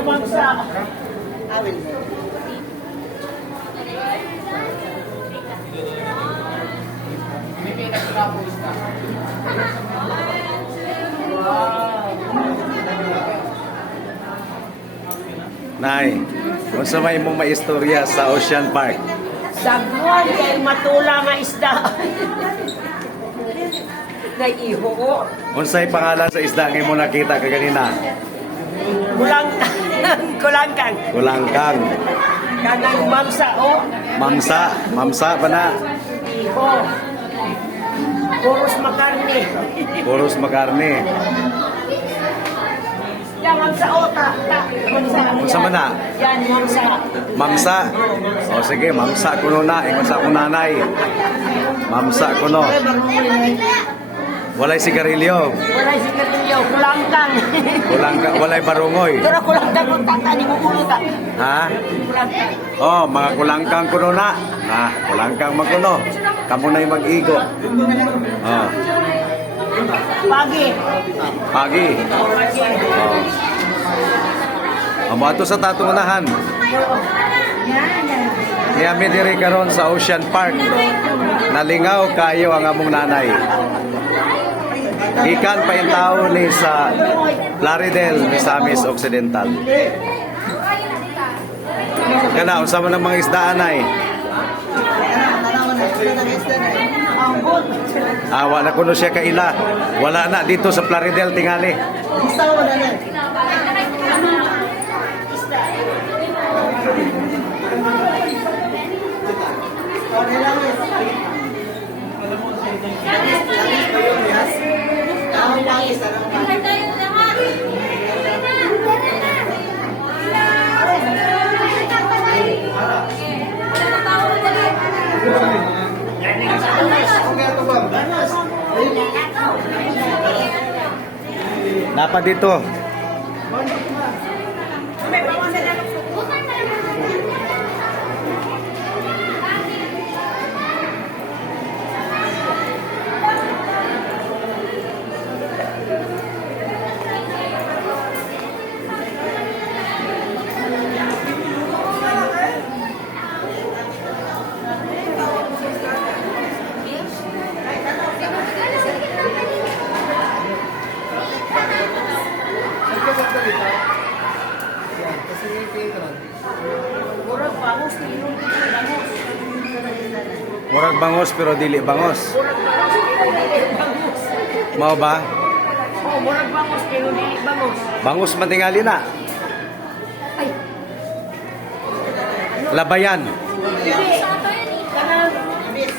Lumagsa. Nay, kung sa may mong maistorya sa Ocean Park. Sagwan kay matula nga isda. Naiho ko. Unsay pangalan sa isda nga mo nakita kaganina? Kulangkang. Kulangkang. Kulangkang. Kanang mamsa o. Mamsa. Mamsa pa na. Iho. Puros makarne. Puros makarne. Yan, mamsa o. Mamsa. Unsa man na? Yan, mamsa. Mamsa. O sige, mamsa kuno na. Ingon sa akong nanay. Mamsa kuno. Walay sigarilyo. Walay sigarilyo. Kulangkang. Kulangkang. Walay barungoy. Pero kulangkang kung tatani mo kulutan. Ha? Kulangkang. Oh, mga kulangkang kuno na. Ha, kulangkang magkuno. Kamu na'y mag-igo. Oh, Pagi. pagi. Pagi. Oh. Amo ato sa tatong unahan. Kaya mi diri karon sa Ocean Park. Nalingaw kayo ang among nanay. Ikan pa yung tao ni sa Plaridel, Misamis Occidental. Kana, unsa man ang mga isdaan ay? Wala kuno siya kaila. Wala na dito sa Plaridel tingali. Napa dito? Murag bangos pero dili bangos. Mao ba? Oh, murag bangos pero dili bangos. Bangus man tingali na. Ay. Labayan. Dili. Kanang ibis.